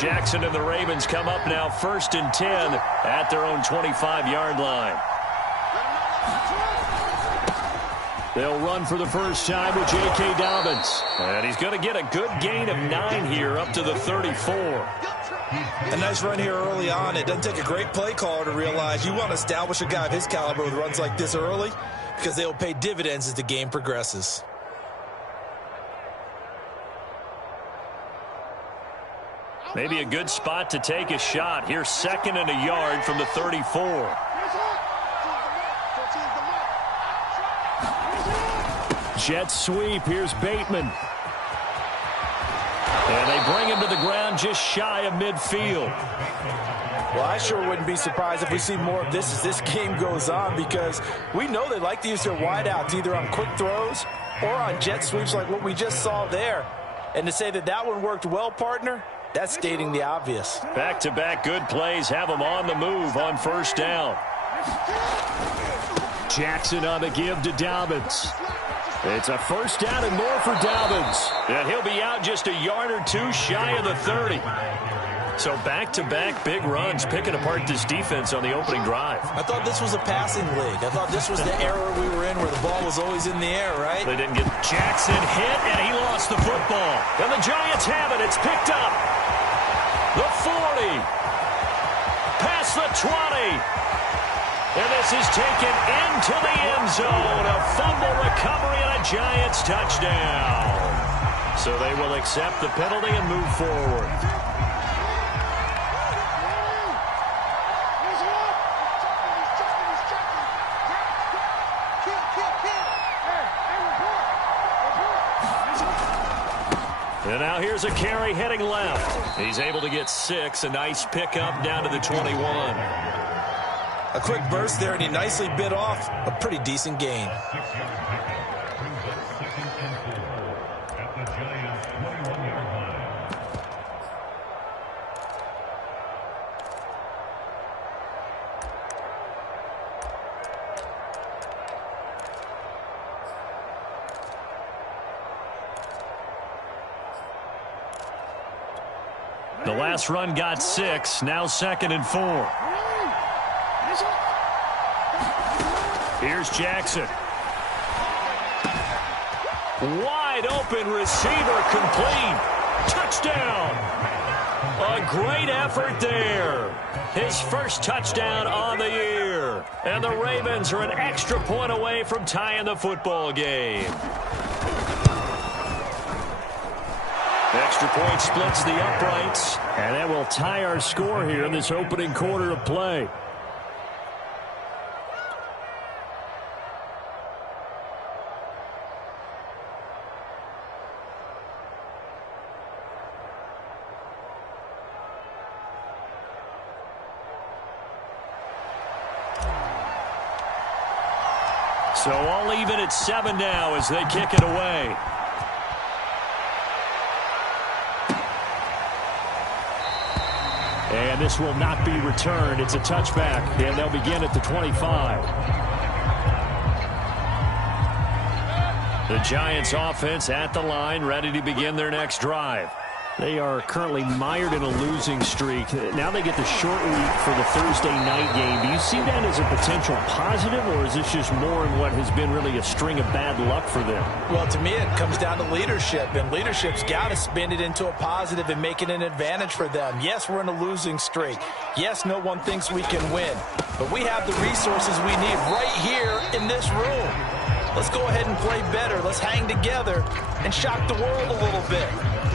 Jackson and the Ravens come up now 1st and 10 at their own 25-yard line. They'll run for the first time with J.K. Dobbins. And he's going to get a good gain of 9 here up to the 34. A nice run here early on. It doesn't take a great play caller to realize you want to establish a guy of his caliber with runs like this early because they will pay dividends as the game progresses. Maybe a good spot to take a shot. Here's 2nd and a yard from the 34. Jet sweep. Here's Bateman. And they bring him to the ground just shy of midfield. Well, I sure wouldn't be surprised if we see more of this as this game goes on because we know they like to use their wideouts either on quick throws or on jet sweeps like what we just saw there. And to say that that one worked well, partner, that's stating the obvious. Back-to-back good plays have them on the move on first down. Jackson on the give to Dobbins. It's a first down and more for Dobbins. And he'll be out just a yard or two shy of the 30. So back-to-back big runs picking apart this defense on the opening drive. I thought this was a passing league. I thought this was the era we were in where the ball was always in the air, right? They didn't get Jackson hit, and he lost the football. And the Giants have it. It's picked up. The 40. Past the 20. And this is taken into the end zone. A fumble recovery and a Giants touchdown. So they will accept the penalty and move forward. And now here's a carry heading left. He's able to get 6. A nice pickup down to the 21. A quick burst there, and he nicely bit off a pretty decent gain. The last run got 6. Now 2nd and 4. Here's Jackson. Wide open receiver complete. Touchdown. A great effort there. His first touchdown on the year. And the Ravens are an extra point away from tying the football game. Extra point splits the uprights. And that will tie our score here in this opening quarter of play. So all even at 7 now as they kick it away. And this will not be returned. It's a touchback, and they'll begin at the 25. The Giants offense at the line, ready to begin their next drive. They are currently mired in a losing streak. Now they get the short week for the Thursday night game. Do you see that as a potential positive, or is this just more in what has been really a string of bad luck for them? Well, to me, it comes down to leadership, and leadership's got to spin it into a positive and make it an advantage for them. Yes, we're in a losing streak. Yes, no one thinks we can win, but we have the resources we need right here in this room. Let's go ahead and play better. Let's hang together and shock the world a little bit.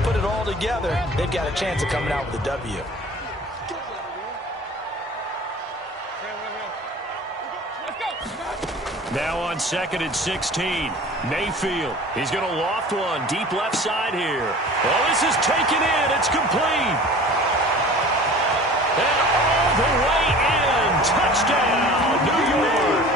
Put it all together, they've got a chance of coming out with a W. Now on 2nd and 16. Mayfield. He's going to loft one deep left side here. Well, this is taken in. It's complete. And all the way in. Touchdown, New York.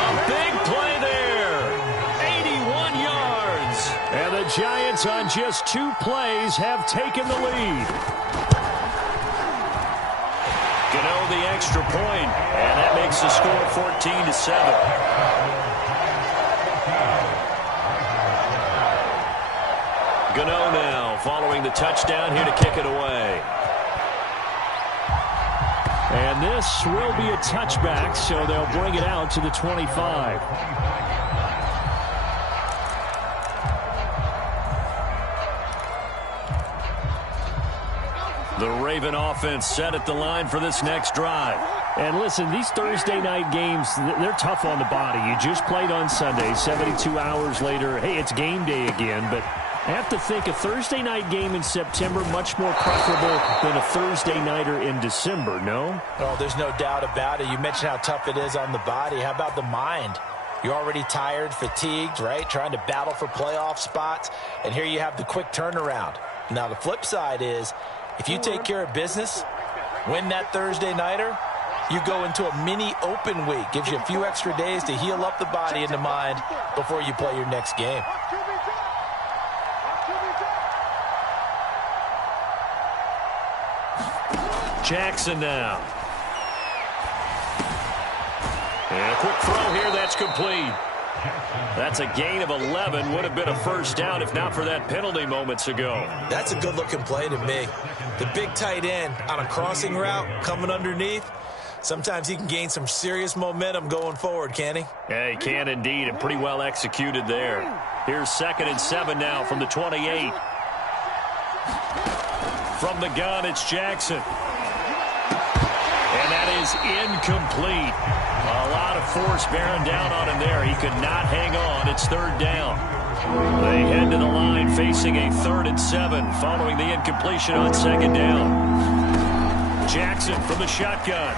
A big play there. 81 yards. And the Giants on just 2 plays have taken the lead. Gano the extra point, and that makes the score 14-7. Gano now following the touchdown here to kick it away. And this will be a touchback, so they'll bring it out to the 25. The Raven offense set at the line for this next drive. And listen, these Thursday night games, they're tough on the body. You just played on Sunday, 72 hours later. Hey, it's game day again, but I have to think a Thursday night game in September much more preferable than a Thursday nighter in December, no? Oh, there's no doubt about it. You mentioned how tough it is on the body. How about the mind? You're already tired, fatigued, right? Trying to battle for playoff spots. And here you have the quick turnaround. Now, the flip side is, if you take care of business, win that Thursday nighter, you go into a mini open week. Gives you a few extra days to heal up the body and the mind before you play your next game. Jackson now. And a quick throw here, that's complete. That's a gain of 11. Would have been a first down if not for that penalty moments ago. That's a good-looking play to me. The big tight end on a crossing route coming underneath. Sometimes he can gain some serious momentum going forward, can he? Yeah, he can indeed, and pretty well executed there. Here's 2nd and 7 now from the 28. From the gun, it's Jackson. And that is incomplete. A lot of force bearing down on him there. He could not hang on. It's 3rd down. They head to the line facing a 3rd and 7 following the incompletion on 2nd down. Jackson from the shotgun.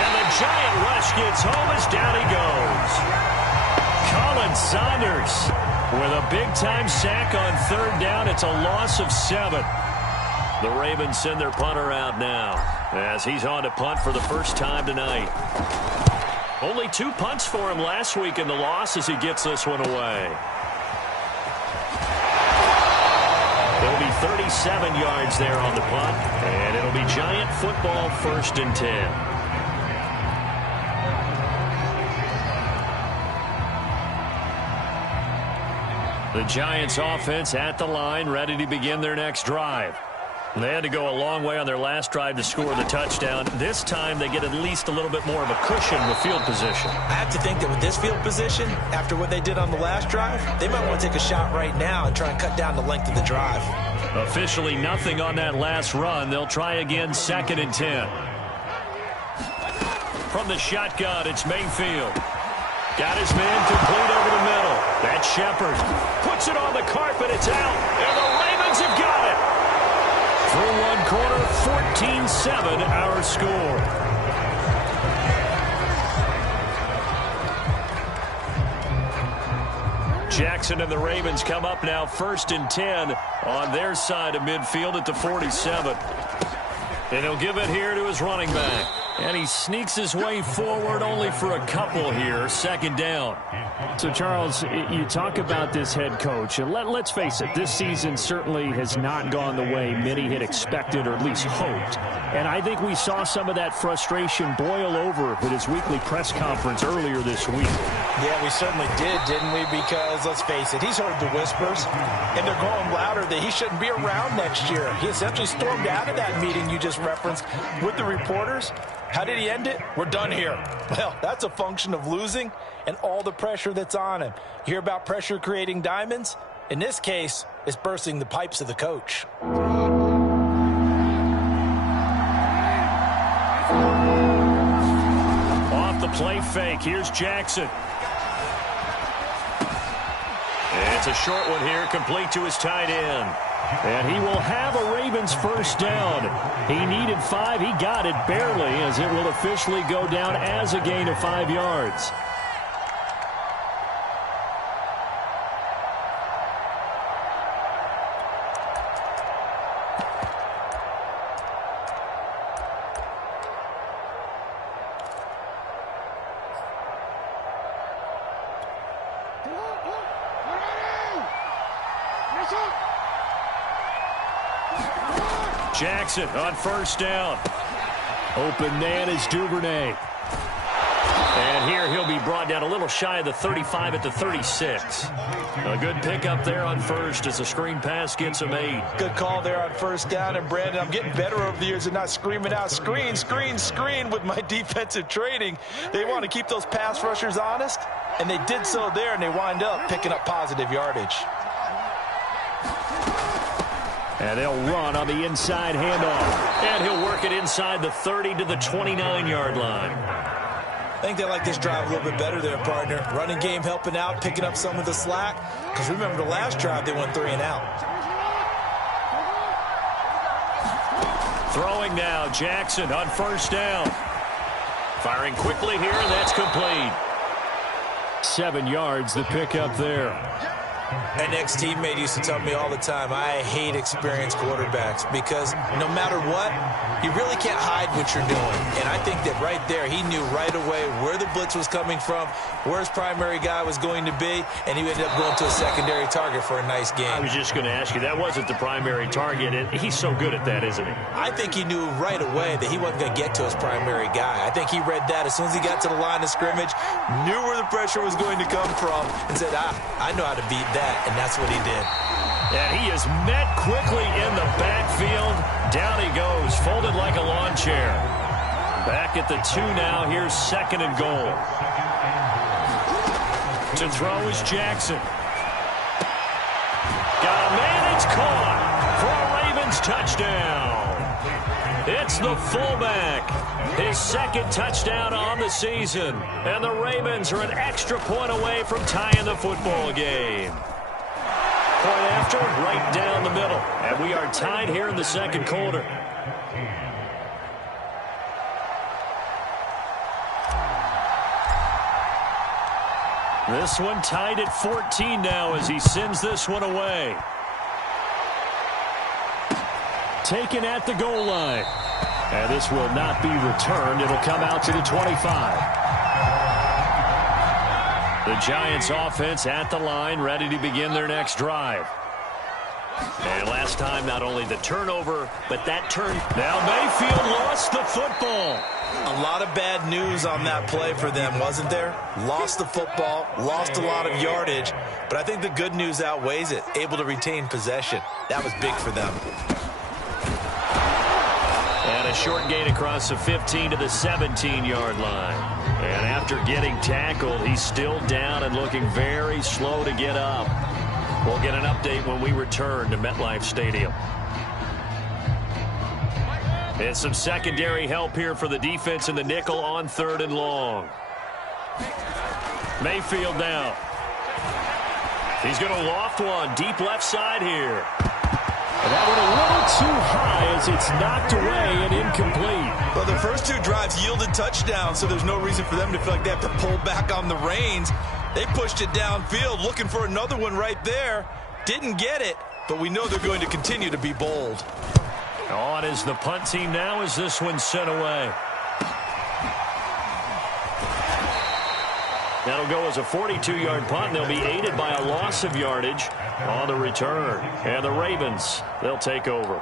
And the giant rush gets home as down he goes. Colin Saunders with a big-time sack on 3rd down. It's a loss of 7. The Ravens send their punter out now as he's on to punt for the first time tonight. Only 2 punts for him last week in the loss as he gets this one away. There'll be 37 yards there on the punt, and it'll be Giant football 1st and 10. The Giants offense at the line, ready to begin their next drive. They had to go a long way on their last drive to score the touchdown. This time they get at least a little bit more of a cushion with field position. I have to think that with this field position, after what they did on the last drive, they might want to take a shot right now and try and cut down the length of the drive. Officially nothing on that last run. They'll try again 2nd and 10. From the shotgun, it's Mayfield. Got his man complete over the middle. That's Shepard. Puts it on the carpet. It's out. And the Ravens have got it. Through one quarter, 14-7 our score. Jackson and the Ravens come up now 1st and 10 on their side of midfield at the 47. And he'll give it here to his running back. And he sneaks his way forward only for a couple here. 2nd down. So, Charles, you talk about this head coach, and let's face it, this season certainly has not gone the way many had expected or at least hoped. And I think we saw some of that frustration boil over at his weekly press conference earlier this week. Yeah, we certainly did, didn't we? Because, let's face it, he's heard the whispers, and they're growing louder that he shouldn't be around next year. He essentially stormed out of that meeting you just referenced with the reporters. How did he end it? We're done here. Well, that's a function of losing and all the pressure that's on him. You hear about pressure creating diamonds? In this case, it's bursting the pipes of the coach. Off the play fake. Here's Jackson. It's a short one here, complete to his tight end. And he will have a Ravens first down. He needed 5. He got it barely, as it will officially go down as a gain of 5 yards. Jackson on 1st down. Open man is Duvernay. And here he'll be brought down a little shy of the 35 at the 36. A good pickup there on first as the screen pass gets him 8. Good call there on first down. And, Brandon, I'm getting better over the years and not screaming out, screen, screen, screen with my defensive training. They want to keep those pass rushers honest, and they did so there, and they wind up picking up positive yardage. And they'll run on the inside handoff. And he'll work it inside the 30 to the 29-yard line. I think they like this drive a little bit better there, partner. Running game helping out, picking up some of the slack. Because remember, the last drive, they went 3 and out. Throwing now, Jackson on first down. Firing quickly here, and that's complete. 7 yards, the pickup there. An ex-teammate used to tell me all the time, I hate experienced quarterbacks because no matter what, you really can't hide what you're doing. And I think that right there, he knew right away where the blitz was coming from, where his primary guy was going to be, and he ended up going to a secondary target for a nice game. I was just going to ask you, that wasn't the primary target, and he's so good at that, isn't he? I think he knew right away that he wasn't going to get to his primary guy. I think he read that as soon as he got to the line of scrimmage, knew where the pressure was going to come from, and said, I know how to beat that, and that's what he did. And he is met quickly in the backfield. Down he goes, folded like a lawn chair. Back at the 2 now. Here's 2nd and goal. To throw is Jackson. Got a man, it's caught for a Ravens touchdown. It's the fullback. His 2nd touchdown on the season. And the Ravens are an extra point away from tying the football game. Point after, right down the middle. And we are tied here in the 2nd quarter. This one tied at 14 now as he sends this one away. Taken at the goal line. And this will not be returned. It'll come out to the 25. The Giants offense at the line, ready to begin their next drive. And last time, not only the turnover, but that turn. Now Mayfield lost the football. A lot of bad news on that play for them, wasn't there? Lost the football, lost a lot of yardage, but I think the good news outweighs it. Able to retain possession. That was big for them. And a short gain across the 15 to the 17-yard line. And after getting tackled, he's still down and looking very slow to get up. We'll get an update when we return to MetLife Stadium. And some secondary help here for the defense in the nickel on 3rd and long. Mayfield now. He's going to loft one deep left side here. And that one a little too high as it's knocked away and incomplete. Well, the first 2 drives yielded touchdowns, so there's no reason for them to feel like they have to pull back on the reins. They pushed it downfield, looking for another one right there. Didn't get it, but we know they're going to continue to be bold. On is the punt team now as this one's sent away. That'll go as a 42-yard punt. They'll be aided by a loss of yardage on the return. And the Ravens, they'll take over.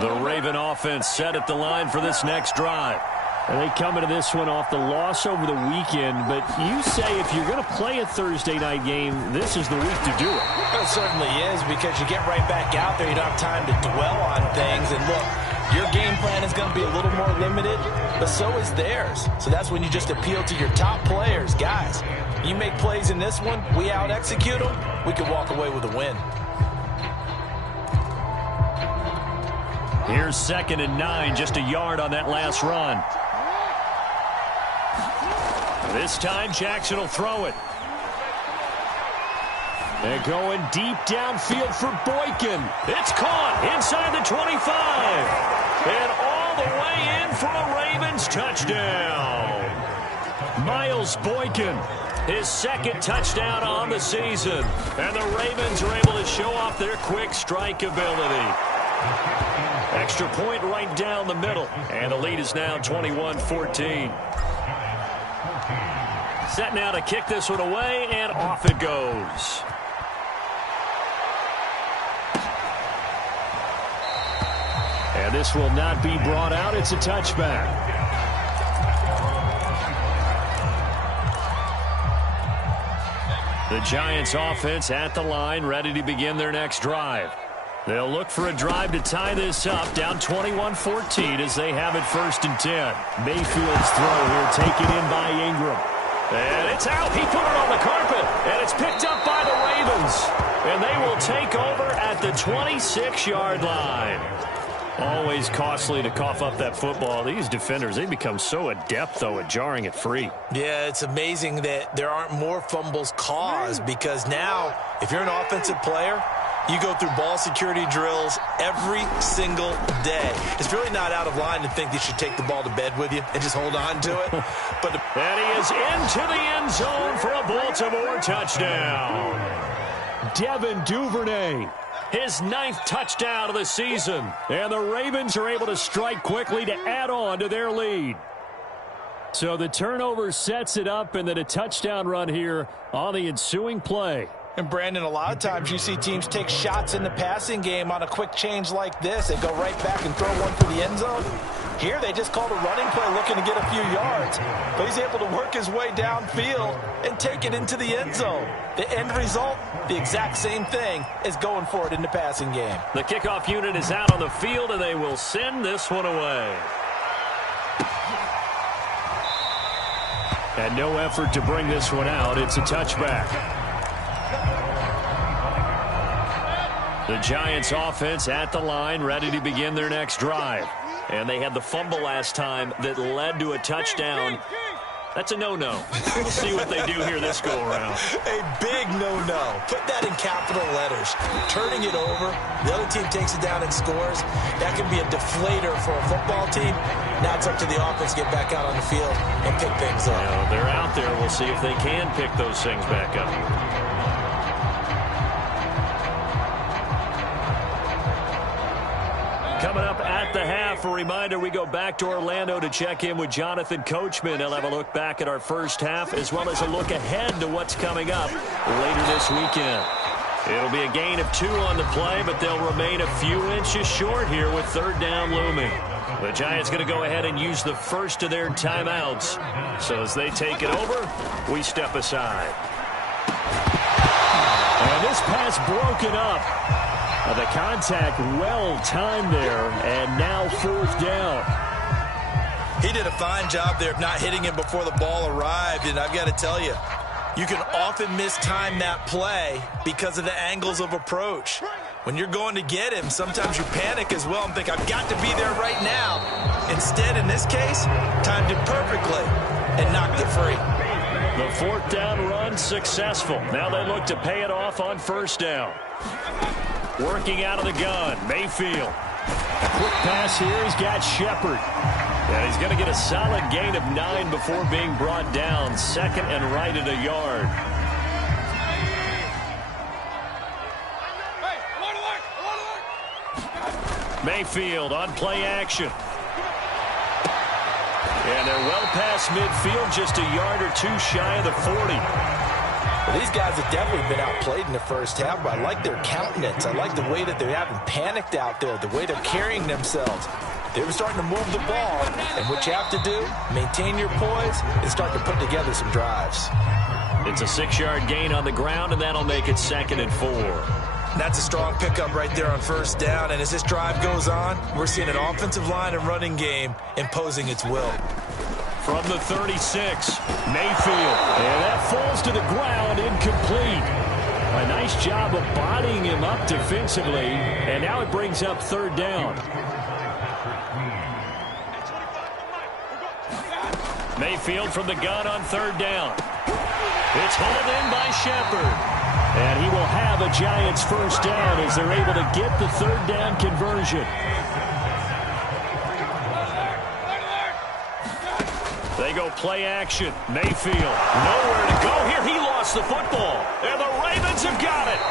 The Raven offense set at the line for this next drive. And they come into this one off the loss over the weekend. But you say if you're going to play a Thursday night game, this is the week to do it. It certainly is, because you get right back out there. You don't have time to dwell on things. And look, your game plan is going to be a little more limited, but so is theirs. So that's when you just appeal to your top players. Guys, you make plays in this one, we out-execute them, we can walk away with a win. Here's 2nd and 9, just a yard on that last run. This time, Jackson will throw it. They're going deep downfield for Boykin. It's caught inside the 25. And all the way in for a Ravens touchdown. Miles Boykin, his 2nd touchdown on the season. And the Ravens are able to show off their quick strike ability. Extra point right down the middle. And the lead is now 21-14. Set now to kick this one away, and off it goes. And And this will not be brought out. It's a touchback. The Giants offense at the line, ready to begin their next drive. They'll look for a drive to tie this up, down 21-14 as they have it 1st and 10. Mayfield's throw here taken in by Ingram. And it's out. He put it on the carpet, and it's picked up by the Ravens. And they will take over at the 26-yard line. Always costly to cough up that football. These defenders, they become so adept, though, at jarring it free. Yeah, it's amazing that there aren't more fumbles caused, because now, if you're an offensive player, you go through ball security drills every single day. It's really not out of line to think you should take the ball to bed with you and just hold on to it. And he is into the end zone for a Baltimore touchdown. Devin Duvernay, his 9th touchdown of the season. And the Ravens are able to strike quickly to add on to their lead. So the turnover sets it up, and then a touchdown run here on the ensuing play. And, Brandon, a lot of times you see teams take shots in the passing game on a quick change like this. They go right back and throw one for the end zone. Here they just called a running play looking to get a few yards. But he's able to work his way downfield and take it into the end zone. The end result, the exact same thing as going for it in the passing game. The kickoff unit is out on the field, and they will send this one away. And no effort to bring this one out. It's a touchback. The Giants offense at the line, ready to begin their next drive. And they had the fumble last time that led to a touchdown. That's a no-no. We'll see what they do here this go-around. A big no-no. Put that in capital letters. Turning it over, the other team takes it down and scores. That can be a deflator for a football team. Now it's up to the offense to get back out on the field and pick things up. They're out there. We'll see if they can pick those things back up. Coming up at the half, a reminder, we go back to Orlando to check in with Jonathan Coachman. He'll have a look back at our first half, as well as a look ahead to what's coming up later this weekend. It'll be a gain of 2 on the play, but they'll remain a few inches short here with 3rd down looming. The Giants going to go ahead and use the first of their timeouts. So as they take it over, we step aside. And this pass broken up. The contact well timed there, and now 4th down. He did a fine job there of not hitting him before the ball arrived, and I've got to tell you, you can often mistime that play because of the angles of approach. When you're going to get him, sometimes you panic as well and think, I've got to be there right now. Instead, in this case, timed it perfectly and knocked it free. The 4th down run successful. Now they look to pay it off on 1st down. Working out of the gun, Mayfield. A quick pass here, he's got Shepard. And he's going to get a solid gain of 9 before being brought down. 2nd and right at a yard. Mayfield on play action. And they're well past midfield, just a yard or 2 shy of the 40. Well, these guys have definitely been outplayed in the first half, but I like their countenance. I like the way that they haven't panicked out there, the way they're carrying themselves. They were starting to move the ball, and what you have to do, maintain your poise and start to put together some drives. It's a 6-yard gain on the ground, and that'll make it 2nd and 4. That's a strong pickup right there on 1st down, and as this drive goes on, we're seeing an offensive line and running game imposing its will. From the 36, Mayfield. And that falls to the ground, incomplete. A nice job of bodying him up defensively, and now it brings up 3rd down. Mayfield from the gun on 3rd down. It's hauled in by Shepard. And he will have a Giants 1st down as they're able to get the 3rd down conversion. They go play action. Mayfield, nowhere to go here. He lost the football, and the Ravens have got it.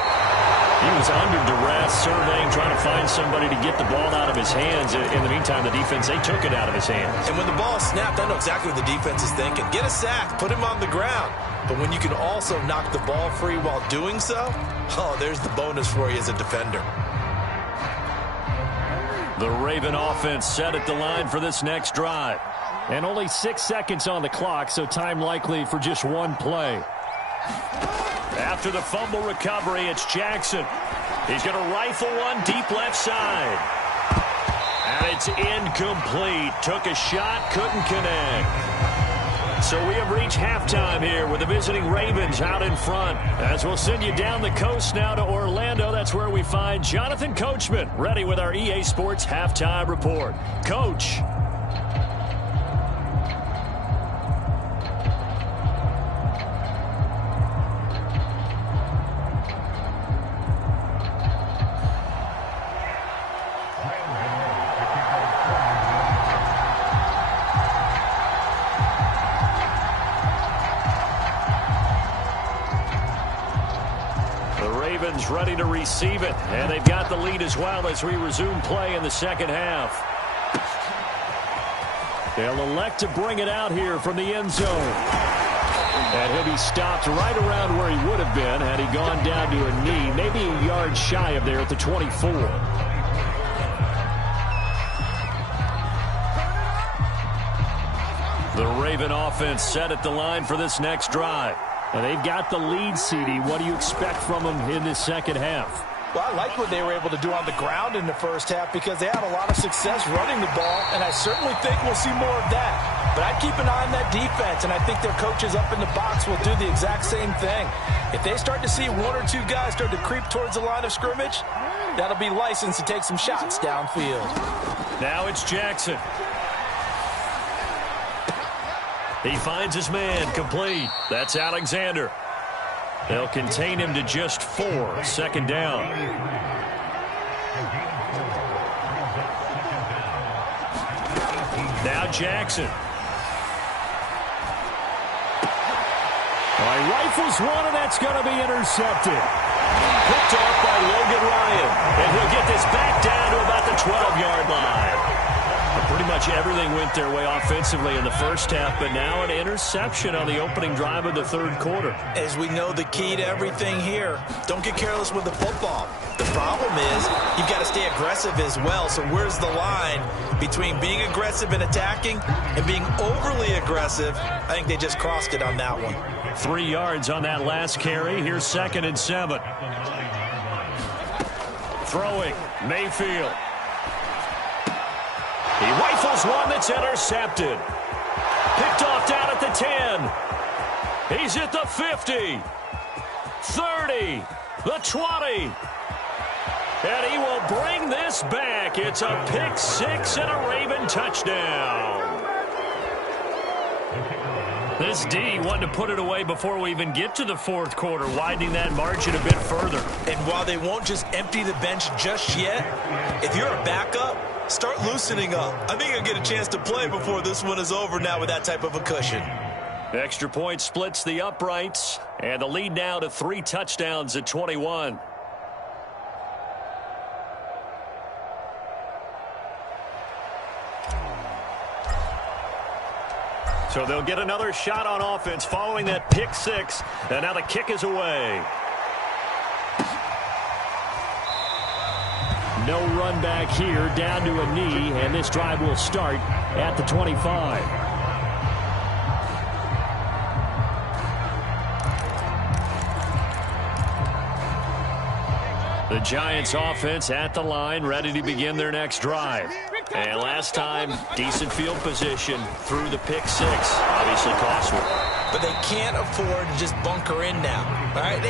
He was under duress, surveying, trying to find somebody to get the ball out of his hands. In the meantime, the defense, they took it out of his hands. And when the ball snapped, I know exactly what the defense is thinking. Get a sack, put him on the ground. But when you can also knock the ball free while doing so, oh, there's the bonus for you as a defender. The Raven offense set at the line for this next drive. And only 6 seconds on the clock, so time likely for just one play. After the fumble recovery, it's Jackson. He's going to rifle one deep left side. And it's incomplete. Took a shot, couldn't connect. So we have reached halftime here with the visiting Ravens out in front. As we'll send you down the coast now to Orlando. That's where we find Jonathan Coachman ready with our EA Sports Halftime Report. Coach. Ready to receive it, and they've got the lead as well as we resume play in the second half. They'll elect to bring it out here from the end zone. And he'll be stopped right around where he would have been had he gone down to a knee, maybe a yard shy of there at the 24. The Raven offense set at the line for this next drive. And they've got the lead, CD. What do you expect from them in this second half? Well, I like what they were able to do on the ground in the first half because they had a lot of success running the ball, and I certainly think we'll see more of that. But I'd keep an eye on that defense, and I think their coaches up in the box will do the exact same thing. If they start to see one or two guys start to creep towards the line of scrimmage, that'll be licensed to take some shots downfield. Now it's Jackson. He finds his man complete. That's Alexander. They'll contain him to just 4. Second down. Now Jackson. He rifles one, and that's going to be intercepted. Picked off by Logan Ryan. And he'll get this back down to about the 12-yard line. Pretty much everything went their way offensively in the first half, but now an interception on the opening drive of the third quarter. As we know, the key to everything here, don't get careless with the football. The problem is you've got to stay aggressive as well. So where's the line between being aggressive and attacking and being overly aggressive? I think they just crossed it on that one. 3 yards on that last carry. Here's 2nd and 7. Throwing, Mayfield. He rifles one that's intercepted. Picked off down at the 10. He's at the 50. 30. The 20. And he will bring this back. It's a pick 6 and a Raven touchdown. This D wanted to put it away before we even get to the fourth quarter, widening that margin a bit further. And while they won't just empty the bench just yet, if you're a backup, start loosening up. I think you'll get a chance to play before this one is over now with that type of a cushion. Extra point splits the uprights, and the lead now to 3 touchdowns at 21. So they'll get another shot on offense following that pick 6, and now the kick is away. No run back here, down to a knee, and this drive will start at the 25. The Giants offense at the line, ready to begin their next drive. And last time, decent field position through the pick 6. Obviously costly. But they can't afford to just bunker in now. All right,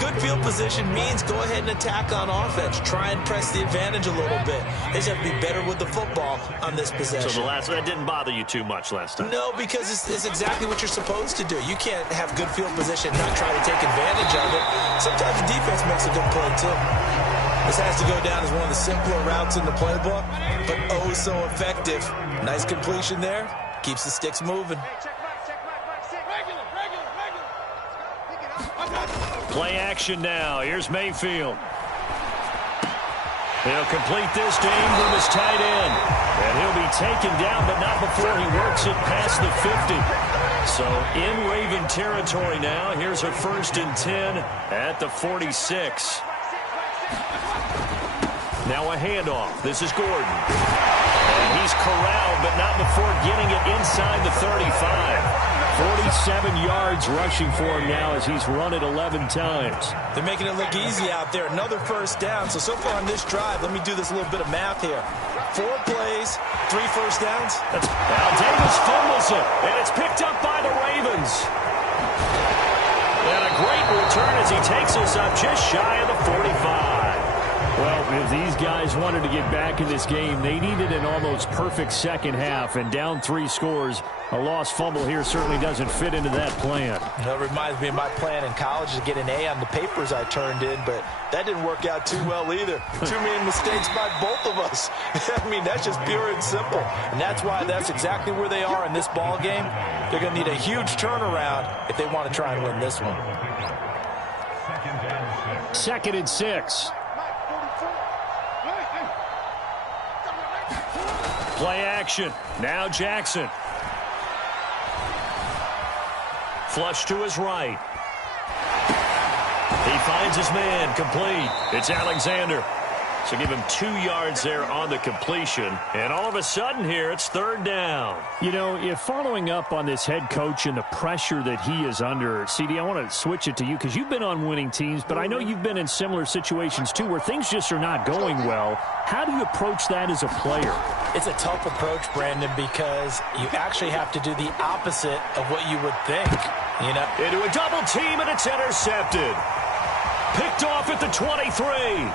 good field position means go ahead and attack on offense. Try and press the advantage a little bit. They just have to be better with the football on this possession. So that didn't bother you too much last time? No, because it's exactly what you're supposed to do. You can't have good field position and not try to take advantage of it. Sometimes the defense makes a good play, too. This has to go down as one of the simpler routes in the playbook, but oh so effective. Nice completion there. Keeps the sticks moving. Play action now. Here's Mayfield. He'll complete this to Ingram as tight end. And he'll be taken down, but not before he works it past the 50. So in Raven territory now. Here's a 1st and 10 at the 46. Now a handoff. This is Gordon. And he's corralled, but not before getting it inside the 35. 47 yards rushing for him now as he's run it 11 times. They're making it look easy out there. Another first down. So far on this drive, let me do this little bit of math here. 4 plays, 3 first downs. Now Davis fumbles it, and it's picked up by the Ravens. And a great return as he takes us up just shy of the 45. Well, if these guys wanted to get back in this game, they needed an almost perfect second half, and down 3 scores. A lost fumble here certainly doesn't fit into that plan. That reminds me of my plan in college to get an A on the papers I turned in, but that didn't work out too well either. Too many mistakes by both of us. I mean, that's just pure and simple. And that's why that's exactly where they are in this ball game. They're going to need a huge turnaround if they want to try and win this one. 2nd and 6. Play action. Now Jackson. Flush to his right. He finds his man. Complete. It's Alexander. So give him 2 yards there on the completion. And all of a sudden here, it's 3rd down. You know, if following up on this head coach and the pressure that he is under, CD, I want to switch it to you because you've been on winning teams, but I know you've been in similar situations too where things just are not going well. How do you approach that as a player? It's a tough approach, Brandon, because you actually have to do the opposite of what you would think. You know, into a double team, and it's intercepted. Picked off at the 23.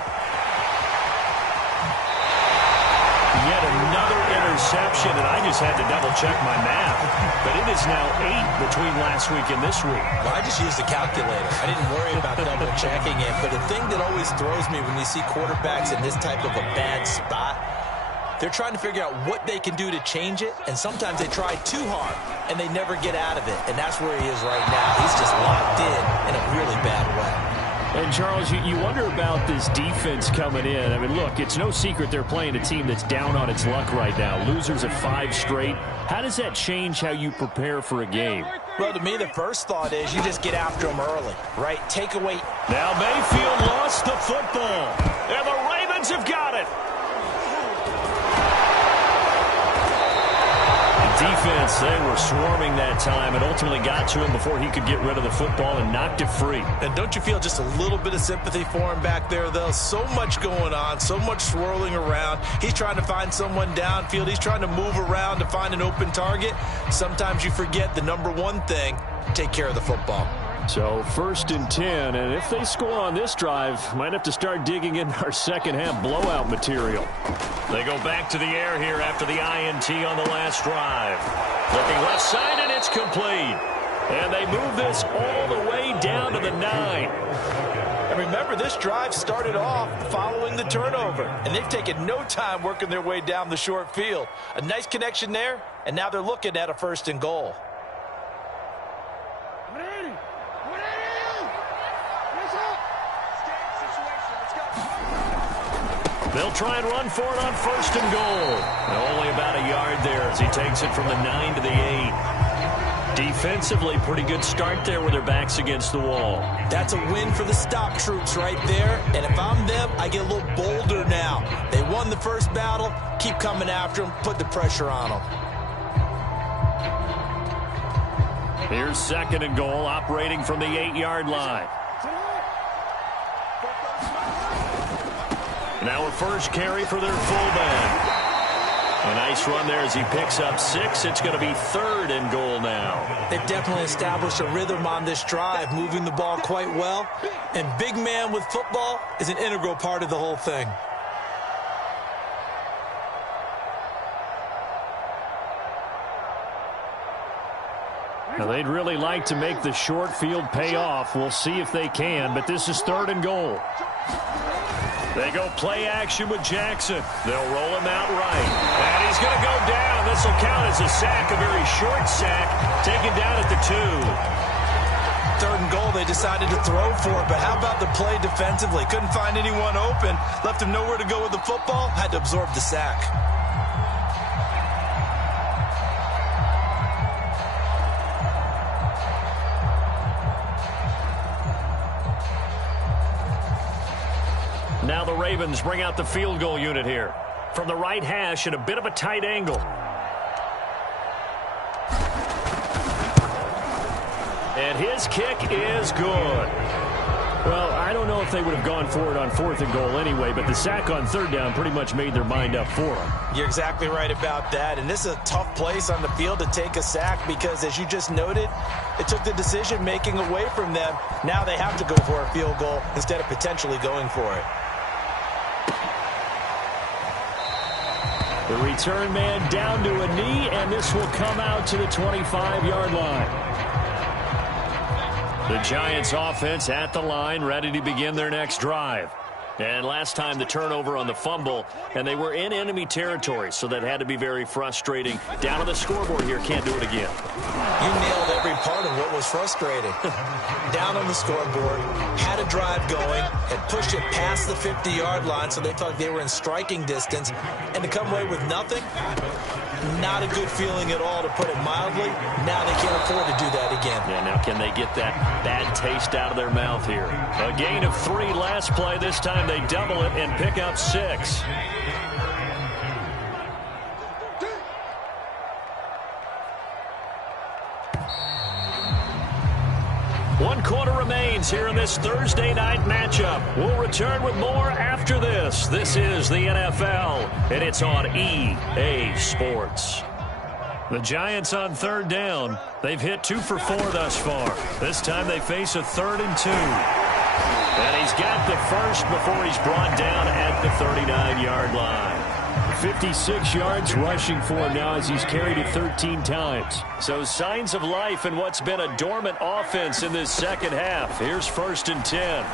Yet another interception, and I just had to double-check my math. But it is now 8 between last week and this week. Well, I just used the calculator. I didn't worry about double-checking it. But the thing that always throws me when you see quarterbacks in this type of a bad spot, they're trying to figure out what they can do to change it, and sometimes they try too hard, and they never get out of it. And that's where he is right now. He's just locked in a really bad way. And, Charles, you wonder about this defense coming in. I mean, look, it's no secret they're playing a team that's down on its luck right now. Losers of 5 straight. How does that change how you prepare for a game? Well, to me, the first thought is you just get after them early, right? Take away. Now Mayfield lost the football, and the Ravens have got it. Defense, they were swarming that time and ultimately got to him before he could get rid of the football and knocked it free. And don't you feel just a little bit of sympathy for him back there, though? So much going on, so much swirling around. He's trying to find someone downfield. He's trying to move around to find an open target. Sometimes you forget the number one thing, take care of the football. So 1st and 10, and if they score on this drive, might have to start digging in our second half blowout material. They go back to the air here after the INT on the last drive. Looking left side, and it's complete. And they move this all the way down to the 9. And remember, this drive started off following the turnover, and they've taken no time working their way down the short field. A nice connection there, and now they're looking at a 1st and goal. They'll try and run for it on 1st and goal. And only about a yard there as he takes it from the 9 to the 8. Defensively, pretty good start there with their backs against the wall. That's a win for the stop troops right there. And if I'm them, I get a little bolder now. They won the first battle. Keep coming after them. Put the pressure on them. Here's 2nd and goal, operating from the 8-yard line. Now a first carry for their fullback. A nice run there as he picks up 6. It's going to be 3rd and goal now. They've definitely established a rhythm on this drive, moving the ball quite well. And big man with football is an integral part of the whole thing. Now, they'd really like to make the short field pay off. We'll see if they can, but this is 3rd and goal. They go play action with Jackson. They'll roll him out right. And he's going to go down. This will count as a sack, a very short sack, taken down at the 2. 3rd and goal, they decided to throw for it, but how about the play defensively? Couldn't find anyone open, left him nowhere to go with the football, had to absorb the sack. Now the Ravens bring out the field goal unit here. From the right hash at a bit of a tight angle. And his kick is good. Well, I don't know if they would have gone for it on 4th and goal anyway, but the sack on 3rd down pretty much made their mind up for them. You're exactly right about that, and this is a tough place on the field to take a sack because, as you just noted, it took the decision-making away from them. Now they have to go for a field goal instead of potentially going for it. The return man down to a knee, and this will come out to the 25-yard line. The Giants offense at the line, ready to begin their next drive. And last time the turnover on the fumble, and they were in enemy territory, so that had to be very frustrating. Down on the scoreboard here, can't do it again. You nailed every part of what was frustrating. Down on the scoreboard, had a drive going, had pushed it past the 50-yard line, so they thought they were in striking distance, and to come away with nothing, not a good feeling at all, to put it mildly. Now they can't afford to do that again. Yeah, now can they get that bad taste out of their mouth here? A gain of 3 last play. This time they double it and pick up 6. One quarter remains here in this Thursday night matchup. We'll return with more after this. This is the NFL, and it's on EA Sports. The Giants on 3rd down. They've hit 2 for 4 thus far. This time they face a 3rd and 2. And he's got the first before he's brought down at the 39-yard line. 56 yards rushing for him now as he's carried it 13 times. So signs of life in what's been a dormant offense in this second half. Here's 1st and 10.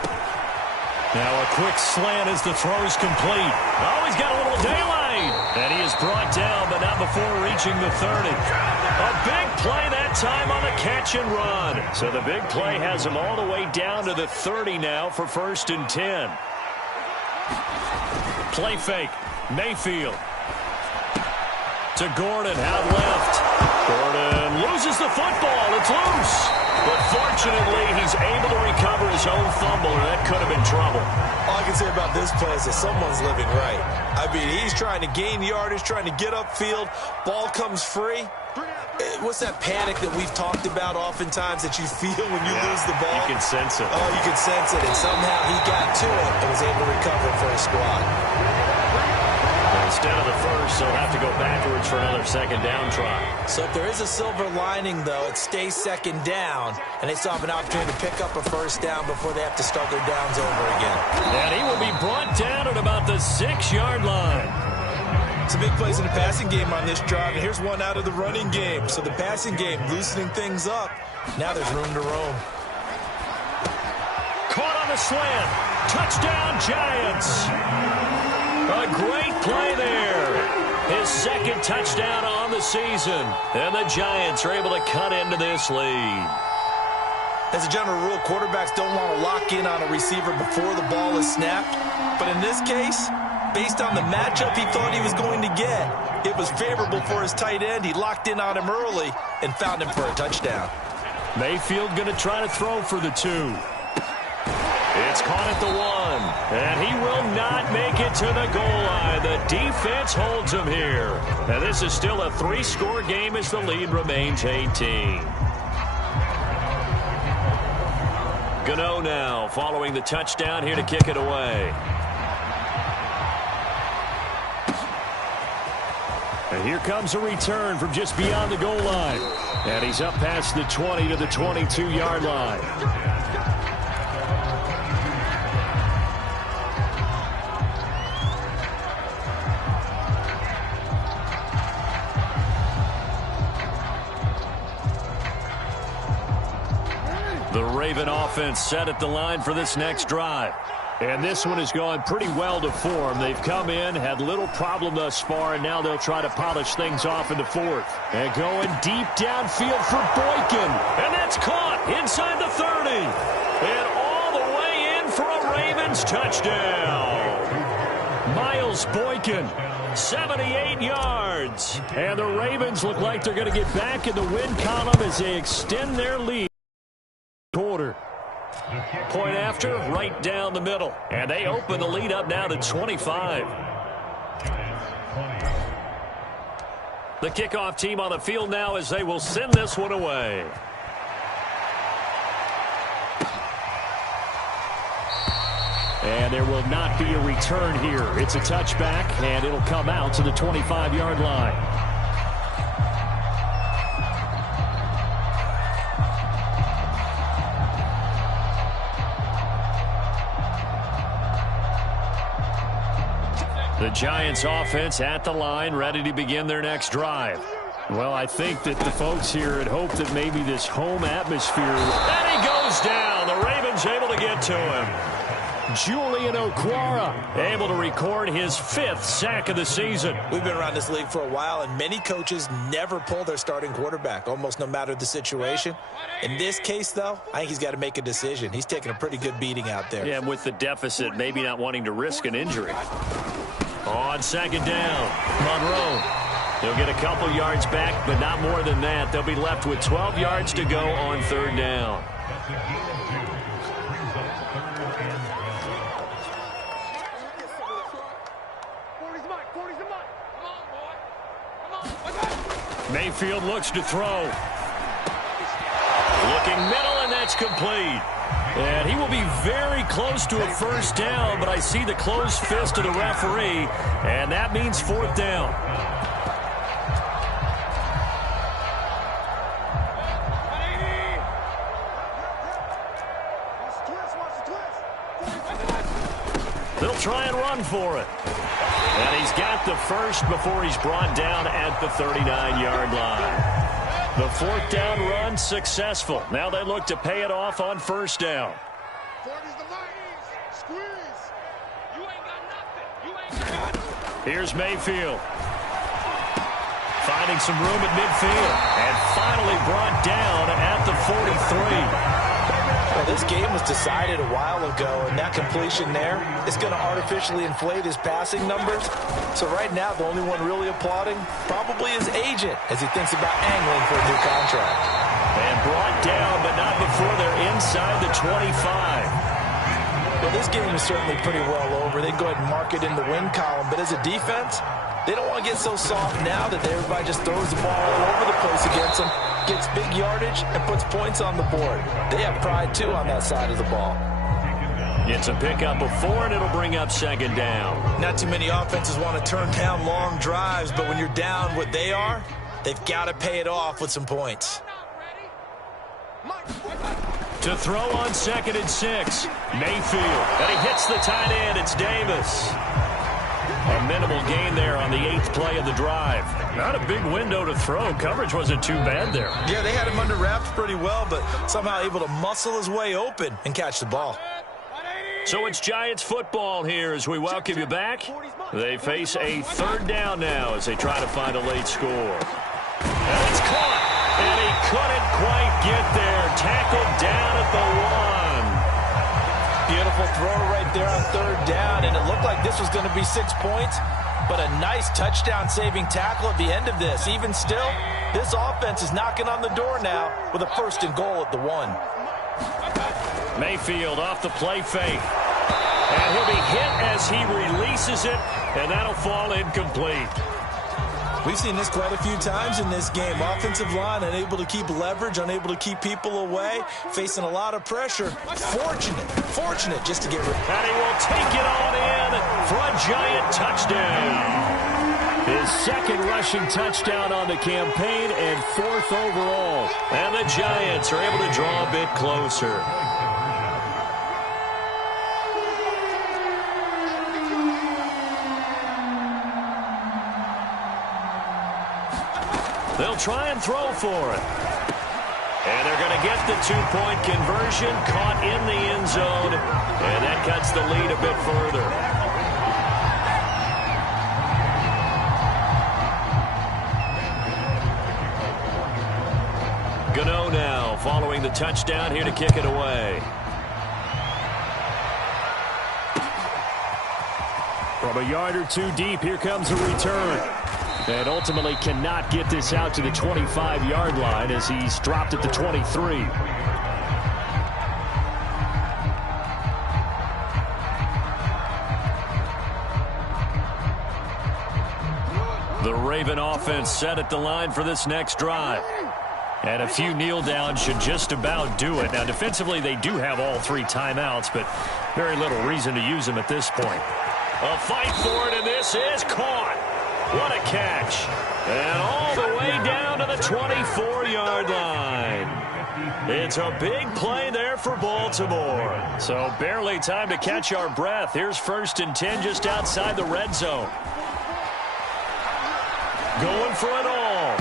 Now a quick slant as the throw's complete. Oh, he's got a little daylight. And he is brought down, but not before reaching the 30. A big play that time on the catch and run. So the big play has him all the way down to the 30 now for 1st and 10. Play fake. Mayfield to Gordon, out left. Gordon loses the football. It's loose. But fortunately, he's able to recover his own fumble, or that could have been trouble. All I can say about this play is that someone's living right. I mean, he's trying to gain yardage, trying to get upfield. Ball comes free. What's that panic that we've talked about oftentimes that you feel when you lose the ball? You can sense it. Oh, you can sense it. And somehow he got to it and was able to recover for his squad. Instead of the first, they'll have to go backwards for another 2nd down try. So if there is a silver lining, though, it stays 2nd down, and they still have an opportunity to pick up a 1st down before they have to start their downs over again. And he will be brought down at about the 6-yard line. Some big plays in the passing game on this drive, and here's one out of the running game. So the passing game loosening things up. Now there's room to roam. Caught on the slant. Touchdown, Giants. A great play there. His 2nd touchdown on the season. And the Giants are able to cut into this lead. As a general rule, quarterbacks don't want to lock in on a receiver before the ball is snapped. But in this case, based on the matchup he thought he was going to get, it was favorable for his tight end. He locked in on him early and found him for a touchdown. Mayfield going to try to throw for the 2. It's caught at the 1, and he will not make it to the goal line. The defense holds him here. And this is still a 3-score game as the lead remains 18. Gano now following the touchdown here to kick it away. And here comes a return from just beyond the goal line. And he's up past the 20 to the 22-yard line. The Raven offense set at the line for this next drive. And this one has gone pretty well to form. They've come in, had little problem thus far, and now they'll try to polish things off in the 4th. And going deep downfield for Boykin. And that's caught inside the 30. And all the way in for a Ravens touchdown. Miles Boykin, 78 yards. And the Ravens look like they're going to get back in the win column as they extend their lead. Quarter. Point after, right down the middle. And they open the lead up now to 25. The kickoff team on the field now as they will send this one away. And there will not be a return here. It's a touchback, and it'll come out to the 25-yard line. The Giants offense at the line, ready to begin their next drive. Well, I think that the folks here had hoped that maybe this home atmosphere. And he goes down. The Ravens able to get to him. Julian Okwara able to record his 5th sack of the season. We've been around this league for a while, and many coaches never pull their starting quarterback, almost no matter the situation. In this case, though, I think he's got to make a decision. He's taking a pretty good beating out there. Yeah, with the deficit, maybe not wanting to risk an injury. On second down, Monroe. They'll get a couple yards back, but not more than that. They'll be left with 12 yards to go on third down. Mayfield looks to throw. Looking middle, and that's complete. And he will be very close to a first down, but I see the closed fist of the referee, and that means 4th down. They'll try and run for it. And he's got the first before he's brought down at the 39-yard line. The 4th down run successful. Now they look to pay it off on first down. Here's Mayfield. Finding some room at midfield. And finally brought down at the 43. Well, this game was decided a while ago, and that completion there is going to artificially inflate his passing numbers. So right now, the only one really applauding probably his agent as he thinks about angling for a new contract. And brought down, but not before they're inside the 25. Well, this game is certainly pretty well over. They go ahead and mark it in the win column, but as a defense, they don't want to get so soft now that everybody just throws the ball all over the place against them, gets big yardage, and puts points on the board. They have pride, too, on that side of the ball. It's a pickup of 4, and it'll bring up second down. Not too many offenses want to turn down long drives, but when you're down what they are, they've got to pay it off with some points. To throw on 2nd and 6, Mayfield. And he hits the tight end. It's Davis. A minimal gain there on the 8th play of the drive. Not a big window to throw. Coverage wasn't too bad there. Yeah, they had him under wraps pretty well, but somehow able to muscle his way open and catch the ball. So it's Giants football here as we welcome you back. They face a 3rd down now as they try to find a late score. And it's caught. And he couldn't quite get there. Tackled down at the 1. Beautiful throw right there on 3rd down, and it looked like this was going to be 6 points, but a nice touchdown-saving tackle at the end of this. Even still, this offense is knocking on the door now with a 1st and goal at the 1. Mayfield off the play fake. And he'll be hit as he releases it, and that'll fall incomplete. We've seen this quite a few times in this game. Offensive line unable to keep leverage, unable to keep people away, facing a lot of pressure. Fortunate just to get rid. And he will take it on in for a Giant touchdown. His 2nd rushing touchdown on the campaign and 4th overall. And the Giants are able to draw a bit closer. They'll try and throw for it. And they're going to get the 2-point conversion, caught in the end zone, and that cuts the lead a bit further. Gano now following the touchdown here to kick it away. From a yard or 2 deep, here comes a return. And ultimately cannot get this out to the 25-yard line as he's dropped at the 23. The Raven offense set at the line for this next drive. And a few kneel downs should just about do it. Now, defensively, they do have all 3 timeouts, but very little reason to use them at this point. A fight for it, and this is caught. What a catch. And all the way down to the 24-yard line. It's a big play there for Baltimore. So barely time to catch our breath. Here's 1st and 10 just outside the red zone. Going for it all.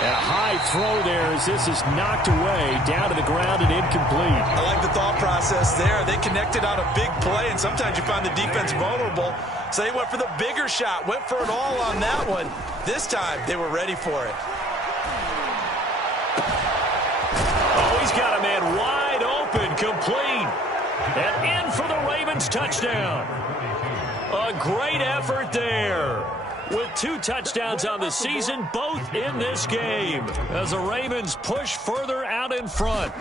And a high throw there as this is knocked away down to the ground and incomplete. I like the thought process there. They connected on a big play, and sometimes you find the defense vulnerable. So they went for the bigger shot, went for it all on that one. This time, they were ready for it. Oh, he's got a man wide open, complete. And in for the Ravens touchdown. A great effort there. With 2 touchdowns on the season, both in this game, as the Ravens push further out in front.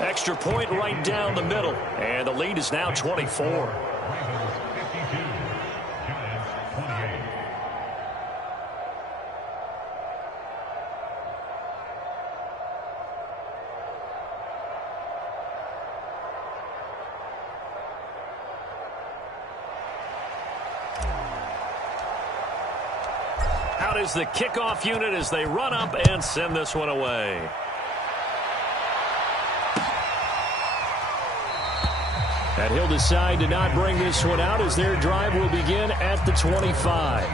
Extra point right down the middle, and the lead is now 24. Out is the kickoff unit as they run up and send this one away. And he'll decide to not bring this one out as their drive will begin at the 25.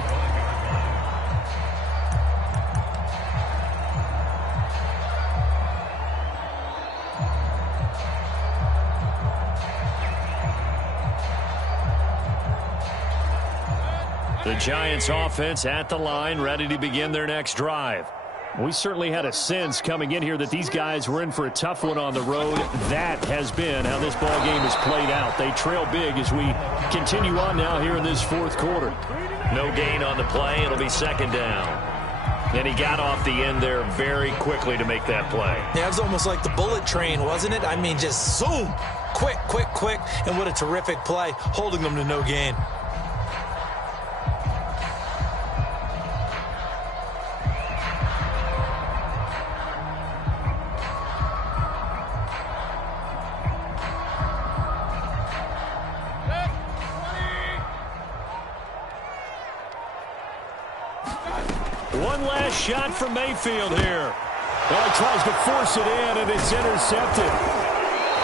The Giants offense at the line, ready to begin their next drive. We certainly had a sense coming in here that these guys were in for a tough one on the road. That has been how this ball game has played out. They trail big as we continue on now here in this 4th quarter. No gain on the play. It'll be 2nd down. And he got off the end there very quickly to make that play. Yeah, it was almost like the bullet train, wasn't it? I mean, just zoom. Quick, quick, quick. And what a terrific play, holding them to no gain. One last shot from Mayfield here. Well, he tries to force it in, and it's intercepted.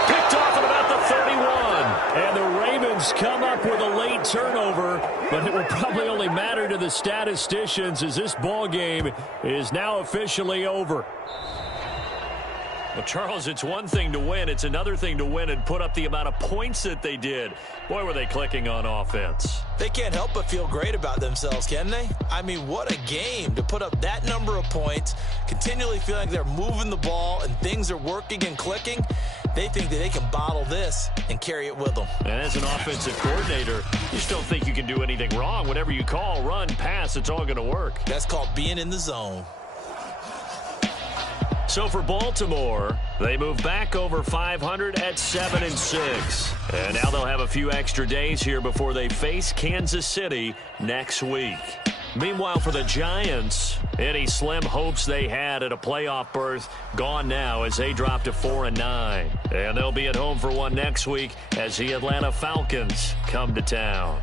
Picked off at about the 31. And the Ravens come up with a late turnover, but it will probably only matter to the statisticians as this ball game is now officially over. Well, Charles, it's one thing to win. It's another thing to win and put up the amount of points that they did. Boy, were they clicking on offense. They can't help but feel great about themselves, can they? I mean, what a game to put up that number of points, continually feeling like they're moving the ball and things are working and clicking. They think that they can bottle this and carry it with them. And as an offensive coordinator, you just don't think you can do anything wrong. Whatever you call, run, pass, it's all going to work. That's called being in the zone. So for Baltimore, they move back over 500 at 7-6. And now they'll have a few extra days here before they face Kansas City next week. Meanwhile, for the Giants, any slim hopes they had at a playoff berth gone now as they drop to 4-9. And they'll be at home for one next week as the Atlanta Falcons come to town.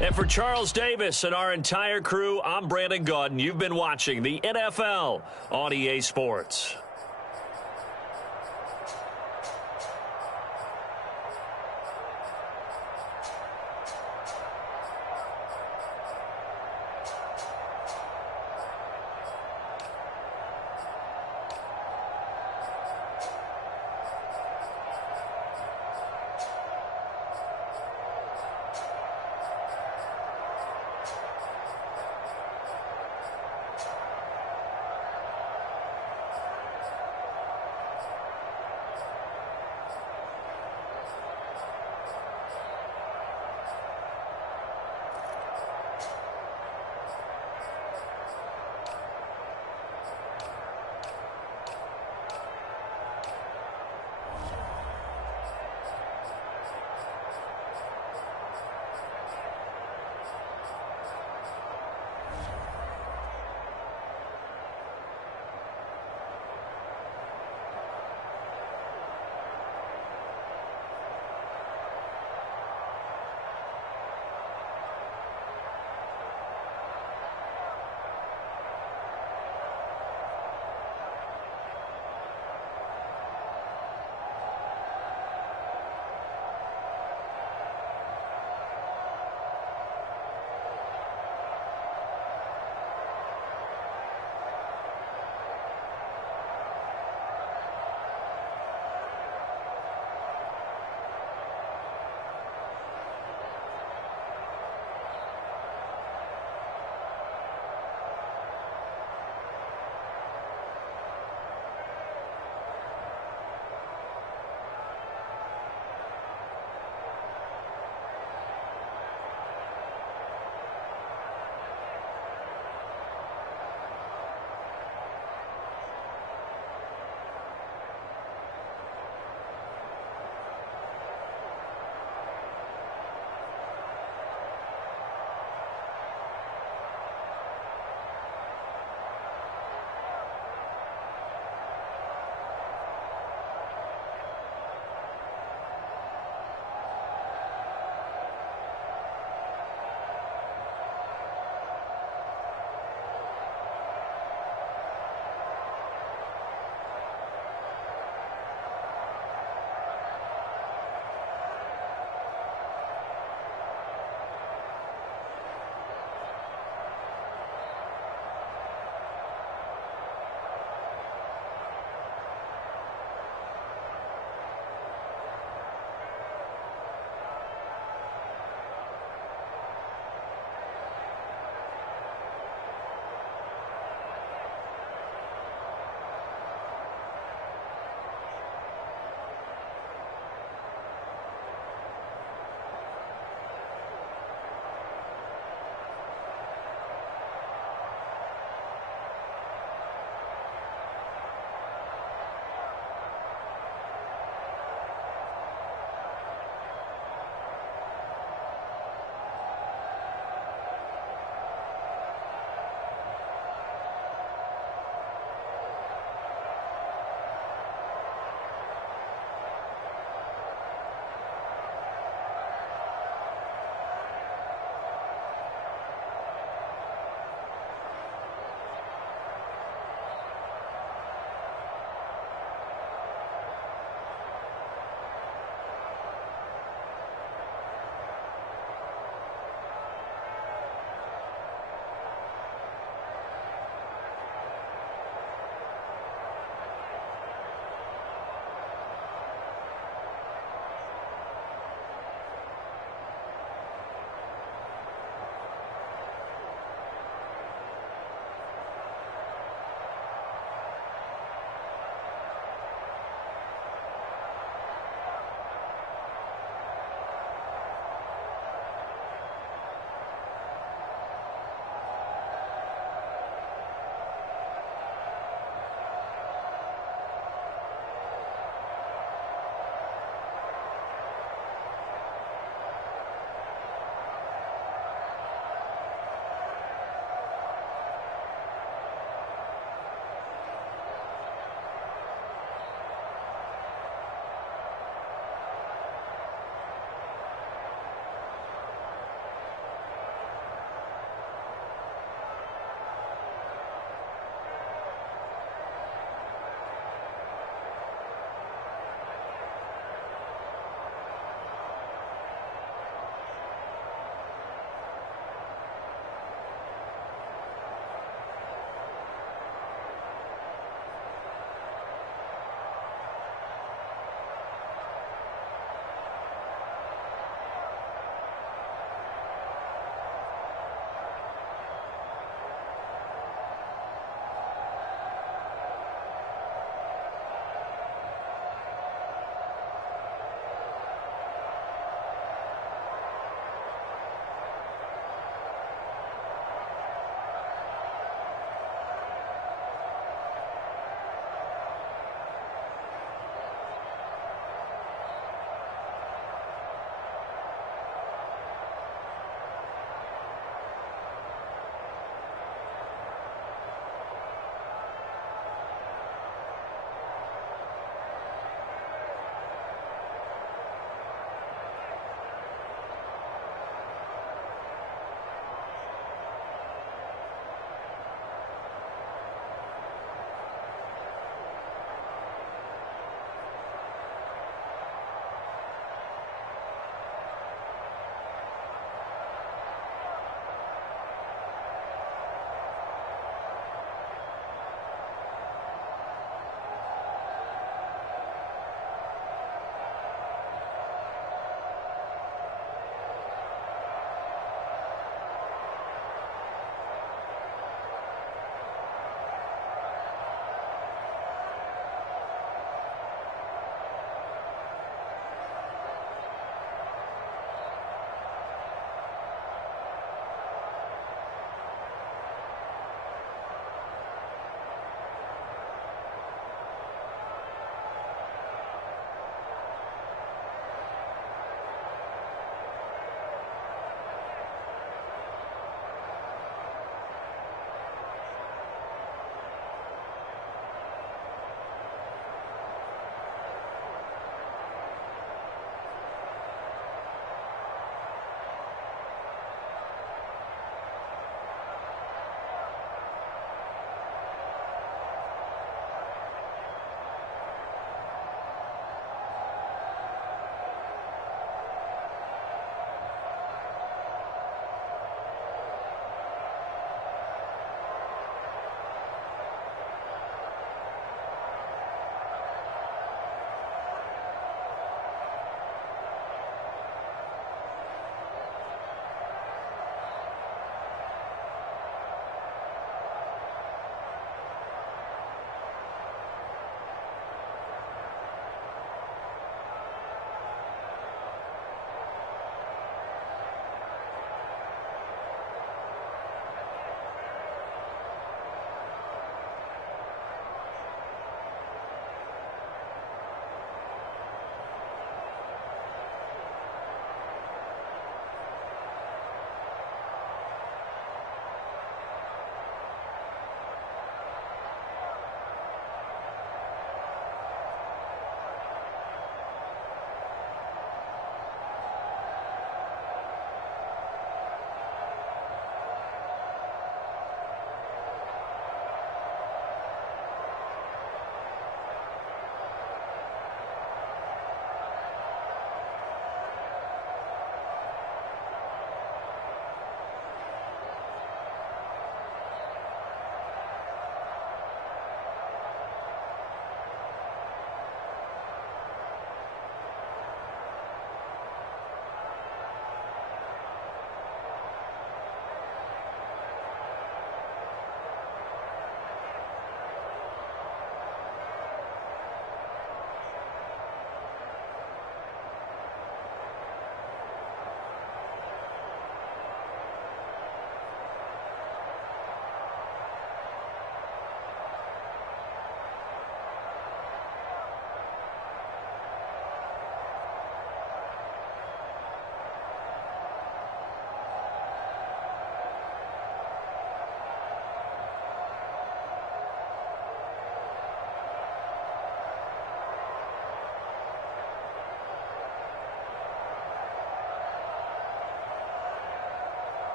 And for Charles Davis and our entire crew, I'm Brandon Gaudin. You've been watching the NFL on EA Sports.